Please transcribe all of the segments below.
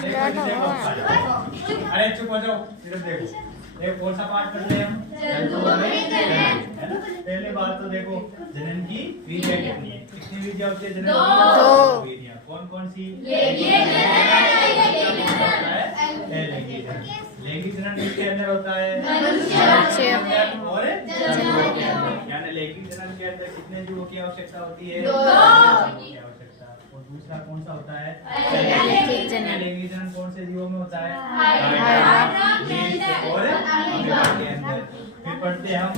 देखो अरे चुप हो जाओ, सिर्फ देखो। देखो कौन सा पाठ कर रहे हैं हम? है ना। पहले बात तो देखो, जनन की विद्या कितनी है? कितनी विद्या होती है जनन की? 2 विद्या। कौन कौन सी? लैंगिक जनन किसके अंदर होता है? मनुष्य और यानी लैंगिक जनन के अंदर कितने जीवों की आवश्यकता होती है? 2 की आवश्यकता। और दूसरा कौन सा होता है? लैंगिक जनन कौन से जीवों में होता है? और के अंदर। फिर पढ़ते हैं हम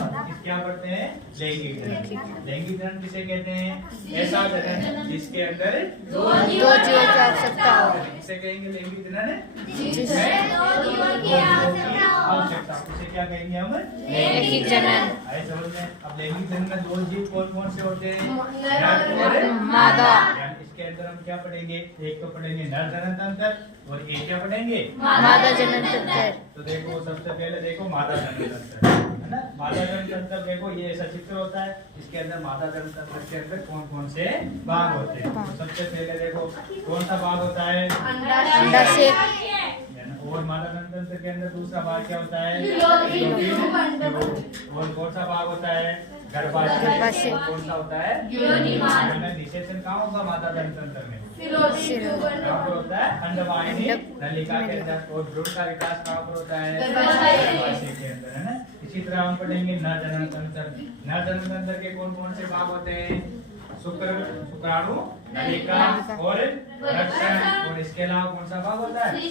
क्या पढ़ते हैं? लैंगिक जनन। लैंगिक जनन किसे कहते हैं? ऐसा जनन जिसके अंदर 2 जीवों की आवश्यकता हो। किसे कहेंगे लैंगिक जनन? जिसमें 2 जीवों की आवश्यकता। उसे क्या कहेंगे हम? लैंगिक जनन। आए समझ में? अब लैंगिक जनन में 2 जीव कौन कौन से होते हैं? नर और मादा। इसके अंदर हम क्या पढ़ेंगे? एक तो पढ़ेंगे नर जनन तंत्र और एक क्या पढ़ेंगे? मादा जनन तंत्र। तो देखो सबसे पहले देखो मादा जनन तंत्र, है ना। मादा जनन तंत्र देखो ये ऐसा चित्र होता है। इसके अंदर मादा जनन तंत्र के अंदर कौन कौन से भाग होते हैं? तो सबसे पहले देखो कौन सा भाग होता है? अंडाशय। और मादा जनन तंत्र के अंदर दूसरा भाग क्या होता है? और कौन सा भाग होता है? गर्भाशय। कौन सा होता है? निषेचन कहाँ होगा मादा जनन तंत्र में? होता है अंडवाहिनी नलिका के अंदर। और भ्रूण का विकास कहाँ पर होता है? गर्भाशय के अंदर, है ना। इसी तरह हम पढ़ेंगे नर जनन तंत्र। नर जनन तंत्र के कौन कौन से भाग होते हैं? शुक्राणु, नलिका और रक्षण। और इसके अलावा कौन सा भाग होता है?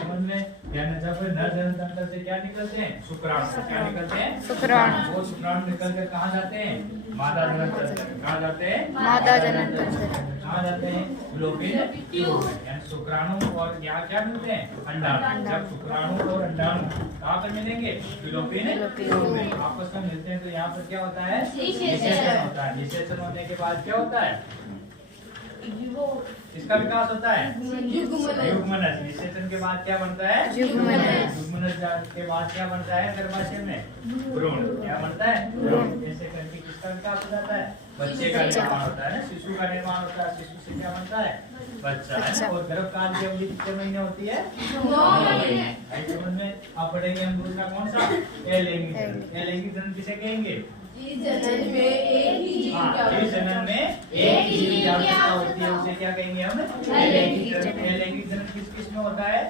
समझ में? यानी जब नर जनन तंत्र से क्या निकलते हैं? शुक्राणु। क्या निकलते हैं? शुक्राणु। वो शुक्राणु निकल कर कहाँ जाते हैं? मादा जनन तंत्र। कहाँ जाते हैं? मादा जनन तंत्र। कहाँ जाते हैं? Fallopian tube. यानी शुक्राणु और यहाँ क्या मिलते हैं? अंडाणु। जब शुक्राणु और अंडाणु कहाँ पर मिलेंगे? फ्लोपियन ट्यूब आपस में मिलते हैं तो यहाँ पर क्या होता है? निषेचन होता है। निषेचन होने के बाद क्या होता है? इसका विकास होता है युग्मनज। निषेचन के बाद क्या बनता है? युग्मनज। युग्मनज के बाद क्या बनता है? गर्भाशय में भ्रूण। क्या बनता है? भ्रूण। ऐसे करके किसका विकास हो जाता है? बच्चे का निर्माण होता है ना। शिशु का निर्माण होता है। शिशु से क्या बनता है? बच्चा, है ना। और गर्भकाल की अवधि कितने महीने होती है? 9 महीने। समझ में? अब पढ़ेंगे हम दूसरा कौन सा? अलैंगिक जनन। अलैंगिक जनन किसे कहेंगे? जिस जनन में एक ही जीव की आवश्यकता होती है उसे क्या कहेंगे हम? अलैंगिक जनन। अलैंगिक जनन किस किस में होता है?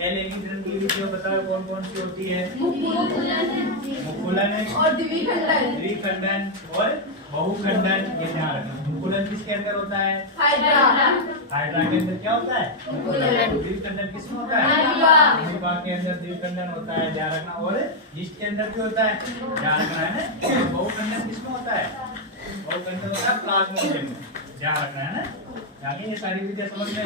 अलैंगिक जनन की विधियां बताओ कौन कौन सी होती है? मुकुलन और द्विखंडन और बहुखंडन। ये ध्यान रखना। मुकुलन किसके अंदर होता है? हाइड्रा के अंदर क्या होता है? मुकुलन। द्विखंडन किसमें होता है? अमीबा के अंदर द्विखंडन होता है, ध्यान रखना। और यीस्ट के अंदर भी होता है, ध्यान रखना, है ना। बहुखंडन किसमें होता है? बहुखंडन होता है प्लाज्मोडियम में, ध्यान रखना, है ना। आगे ये सारी विधियां समझ में